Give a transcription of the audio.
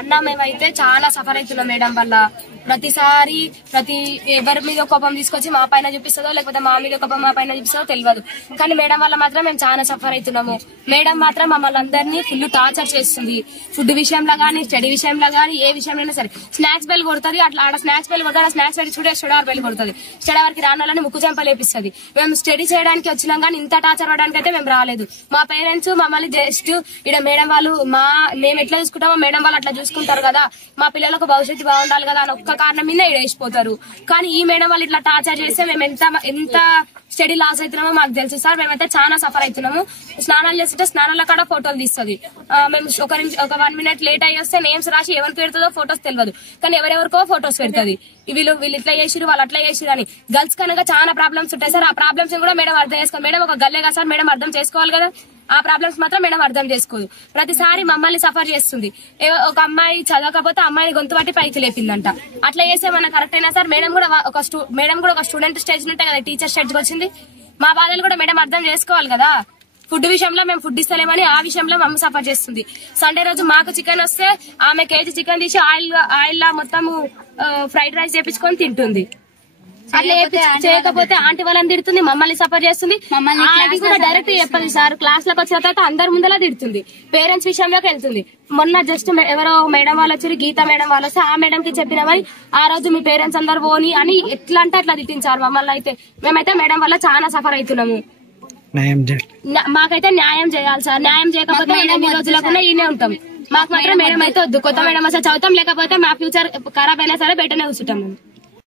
అన్న మేమైతే చాలా సఫర్ అవుతున్నాం మేడం వల్ల. ప్రతిసారి ఎవరి మీద కోపం తీసుకొచ్చి మా పైన చూపిస్తుందో లేకపోతే మా మీద కోపం మా పైన చూపిస్తుందో తెలియదు. కానీ మేడం వల్ల మాత్రం మేము చాలా సఫర్ అవుతున్నాము. మేడం మాత్రం మమ్మల్ని అందరినీ ఫుల్ టార్చర్ చేస్తుంది. ఫుడ్ విషయంలో గానీ, స్టడీ విషయంలో గానీ, ఏ విషయంలో సరే. స్నాక్స్ బెల్ కొడుతుంది, అట్లా ఆడ స్నాక్స్ బెల్ కొడుతుంది, స్నాక్స్ పెట్టి స్టడీ బెల్ కొడుతుంది. స్టడీ వరకు రాని వాళ్ళని ముక్కు చెంపలేపిస్తుంది. మేము స్టడీ చేయడానికి వచ్చినాం కానీ ఇంత టార్చర్ అవ్వడానికి అయితే మేము రాలేదు. మా పేరెంట్స్ మమ్మల్ని జస్ట్ ఇక్కడ మేడం వాళ్ళు మేము ఎట్లా చూసుకుంటామో మేడం వాళ్ళు అట్లా చూసుకుంటారు కదా, మా పిల్లలకు భవిష్యత్తు బాగుండాలి కదా అని ఒక్క కారణం మీద ఇక్కడ వేసిపోతారు. కానీ ఈ మేడం వాళ్ళు ఇట్లా టార్చర్ చేస్తే మేము ఎంత స్టడీ లాస్ అవుతున్నామో మాకు తెలుసు సార్. మేమైతే చాలా సఫర్ అవుతున్నాము. స్నానాలు చేస్తుంటే స్నానాల కాడ ఫోటోలు తీస్తుంది. మేము ఒక 1 minute లేట్ అయ్యి వస్తే నేమ్స్ రాసి ఎవరికి పెడుతుందో ఫోటోస్ తెలియదు, కానీ ఎవరెవరికో ఫోటోస్ పెడుతుంది. వీళ్ళు ఇట్లా చేసిరు, వాళ్ళు అట్లా చేసిరు అని. గర్ల్స్ కనుక చాలా ప్రాబ్లమ్స్ ఉంటాయి సార్. ఆ ప్రాబ్లమ్స్ కూడా మేడం అర్థం చేసుకోవాలి. మేడం ఒక గల్లే కదా సార్, మేడం అర్థం చేసుకోవాలి కదా. ఆ ప్రాబ్లమ్స్ మాత్రం మేడం అర్థం చేసుకోదు. ప్రతిసారి మమ్మల్ని సఫర్ చేస్తుంది. ఒక అమ్మాయి చదవకపోతే అమ్మాయిని గొంతు పట్టి పైకి లేపిందంట. అట్లా చేస్తే మన కరెక్ట్ అయినా సార్? మేడం కూడా ఒక స్టూడెంట్ స్టేజ్ నుంటే కదా టీచర్ స్టేజ్ కి వచ్చింది. మా బాధలు కూడా మేడం అర్థం చేసుకోవాలి కదా. ఫుడ్ విషయంలో మేము ఫుడ్ ఇస్తలేమని ఆ విషయంలో మమ్మల్ని సఫర్ చేస్తుంది. సండే రోజు మాకు చికెన్ వస్తే ఆమె కేజీ చికెన్ తీసి ఆయిల్ మొత్తం ఫ్రైడ్ రైస్ చేపించుకొని తింటుంది. అట్లా చేయకపోతే ఆంటీ వాళ్ళని తిడుతుంది, మమ్మల్ని సఫర్ చేస్తుంది. ఆంటీ కూడా డైరెక్ట్ చెప్పదు సార్. క్లాస్ లోకి వచ్చిన తర్వాత అందరి ముందలా తిడుతుంది. పేరెంట్స్ విషయంలోకి వెళ్తుంది. మొన్న జస్ట్ ఎవరో మేడం వాళ్ళు వచ్చారు, గీతా మేడం వాళ్ళు వస్తే ఆ మేడం కి చెప్పినవని ఆ రోజు మీ పేరెంట్స్ అందరు పోని అని ఎట్లా అంటే అట్లా తిట్టించారు మమ్మల్ని. అయితే మేమైతే మేడం వల్ల చాలా సఫర్ అవుతున్నాము. మాకైతే న్యాయం చేయాలి సార్. న్యాయం చేయకపోతే మేము ఈ రోజులకున్నా ఈయనే ఉంటాం. మాకు మాత్రం మేడం అయితే వద్దు. కొత్త మేడం అసలు చదువుతాం, లేకపోతే మా ఫ్యూచర్ ఖరాబ్ అయినా సరే బయటనే కూర్చుంటాం మేము.